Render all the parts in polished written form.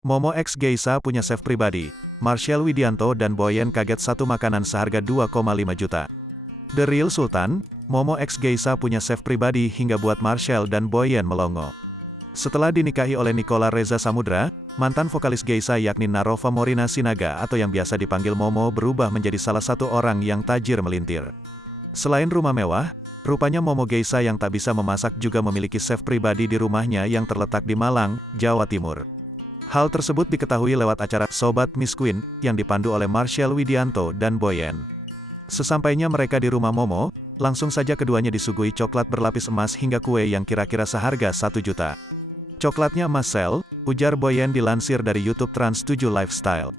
Momo X Geisha punya chef pribadi. Marshall Widianto dan Boyen kaget satu makanan seharga 2,5 juta. The Real Sultan, Momo X Geisha punya chef pribadi hingga buat Marshall dan Boyen melongo. Setelah dinikahi oleh Nicola Reza Samudra, mantan vokalis Geisha yakni Narova Morina Sinaga atau yang biasa dipanggil Momo berubah menjadi salah satu orang yang tajir melintir. Selain rumah mewah, rupanya Momo Geisha yang tak bisa memasak juga memiliki chef pribadi di rumahnya yang terletak di Malang, Jawa Timur. Hal tersebut diketahui lewat acara Sobat Miss Queen, yang dipandu oleh Marshall Widianto dan Boyen. Sesampainya mereka di rumah Momo, langsung saja keduanya disuguhi coklat berlapis emas hingga kue yang kira-kira seharga 1 juta. Coklatnya emas sel, ujar Boyen dilansir dari YouTube Trans 7 Lifestyle.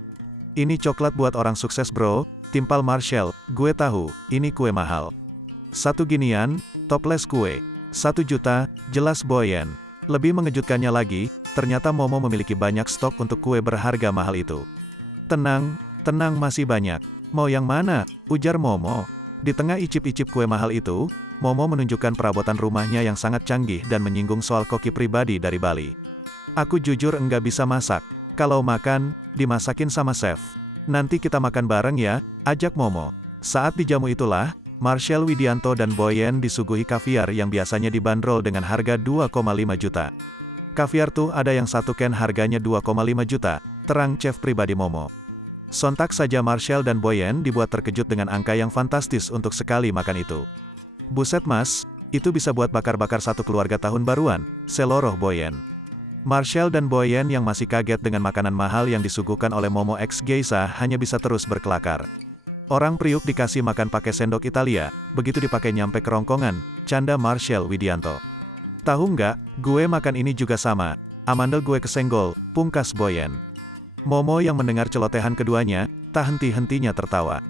Ini coklat buat orang sukses bro, timpal Marshall, gue tahu, ini kue mahal. Satu ginian, toples kue. 1 juta, jelas Boyen. Lebih mengejutkannya lagi, ternyata Momo memiliki banyak stok untuk kue berharga mahal itu. Tenang, tenang masih banyak. Mau yang mana? Ujar Momo. Di tengah icip-icip kue mahal itu, Momo menunjukkan perabotan rumahnya yang sangat canggih dan menyinggung soal koki pribadi dari Bali. Aku jujur enggak bisa masak. Kalau makan, dimasakin sama chef. Nanti kita makan bareng ya, ajak Momo. Saat di jamu itulah, Marshall Widianto dan Boyen disuguhi kaviar yang biasanya dibanderol dengan harga 2,5 juta. Kaviar tuh ada yang satu can harganya 2,5 juta, terang chef pribadi Momo. Sontak saja Marshall dan Boyen dibuat terkejut dengan angka yang fantastis untuk sekali makan itu. Buset mas, itu bisa buat bakar-bakar satu keluarga tahun baruan, seloroh Boyen. Marshall dan Boyen yang masih kaget dengan makanan mahal yang disuguhkan oleh Momo X Geisha hanya bisa terus berkelakar. Orang priuk dikasih makan pakai sendok Italia, begitu dipakai nyampe kerongkongan, canda Marshall Widianto. Tahu nggak, gue makan ini juga sama, amandel gue kesenggol, pungkas Boyen. Momo yang mendengar celotehan keduanya, tak henti-hentinya tertawa.